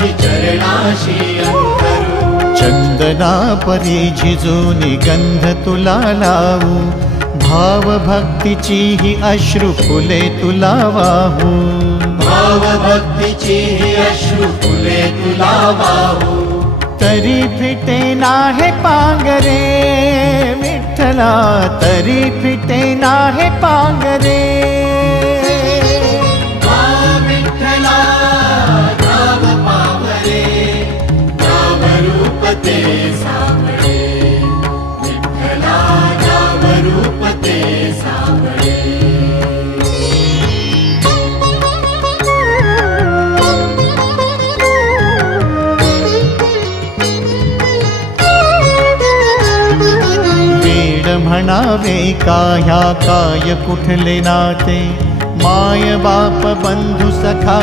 माझी चरणाशी अंतरू। चंदना परी झिजूनी गंध तुला लावू, भाव भक्तीची ही अश्रु फुले तुला वाहू। भाव भक्तीची ही अश्रु फुले तुला वाहू। तरी फिटे नाहे पांगरे विठ्ठला, तरी फिटे नाहे पांगरे। विठ्ठला नाव पावरे, नाव रूप ते सावळे। विठ्ठला नाव रूप ते सावळे। म्हणावे काह्या काय कुठले नाते, माय बाप बंधु सखा